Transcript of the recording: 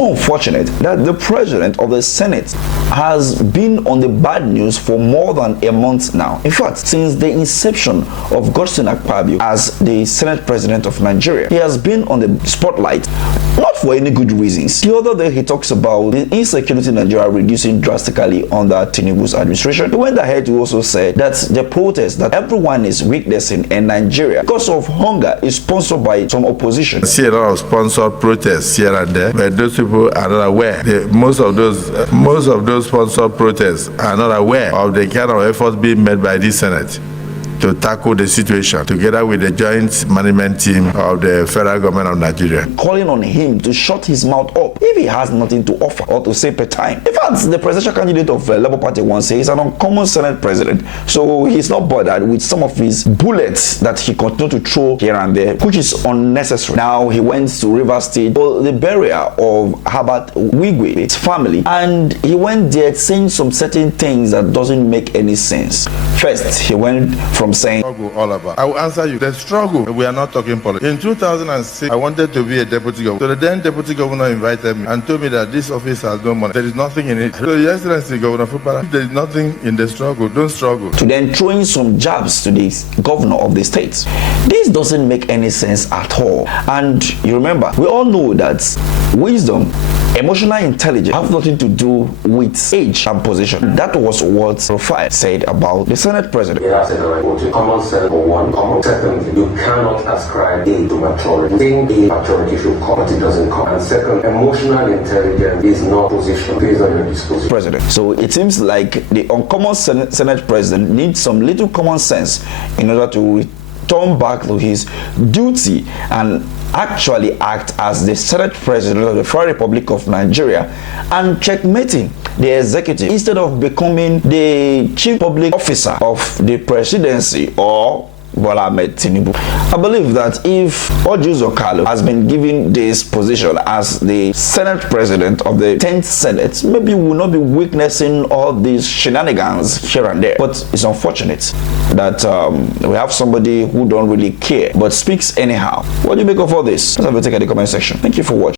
Unfortunate that the president of the Senate has been on the bad news for more than a month now. In fact, since the inception of Godswill Akpabio as the Senate president of Nigeria, he has been on the spotlight, not for any good reasons. The other day he talks about the insecurity in Nigeria reducing drastically under Tinubu's administration. He went ahead to also say that the protest that everyone is witnessing in Nigeria because of hunger is sponsored by some opposition. I see a lot of sponsored protests here and there, but those people are not aware. Most of those sponsored protests are not aware of the kind of efforts being made by this Senate to tackle the situation together with the joint management team of the federal government of Nigeria. Calling on him to shut his mouth up if he has nothing to offer or to say per time. In fact, the presidential candidate of the Labour Party once said he's an uncommon Senate president, so he's not bothered with some of his bullets that he continued to throw here and there, which is unnecessary. Now he went to Rivers State for the burial of Herbert Wigwe, his family, and he went there saying some certain things that doesn't make any sense. First, he went from saying all about. I will answer you. The struggle, we are not talking politics. In 2006, I wanted to be a deputy governor. So the then deputy governor invited me and told me that this office has no money. There is nothing in it. So Your Excellency, Governor Fubara, there is nothing in the struggle. Don't struggle. To then throwing some jabs to the governor of the state. This doesn't make any sense at all. And you remember, we all know that wisdom, emotional intelligence have nothing to do with age and position. That was what Rufai said about the Senate president. Common sense for one, common second, you cannot ascribe age to maturity. Think age maturity should come, but it doesn't come. And second, emotional intelligence is not position based on your disposition. President. So it seems like the uncommon Senate president needs some little common sense in order to return back to his duty and actually act as the Senate president of the Federal Republic of Nigeria and checkmating the executive instead of becoming the chief public officer of the presidency or Bola Ahmed Tinubu. I believe that if Godswill Akpabio has been given this position as the Senate president of the 10th Senate, maybe we will not be witnessing all these shenanigans here and there. But it's unfortunate that we have somebody who don't really care but speaks anyhow. What do you make of all this? Let's have a take at the comment section. Thank you for watching.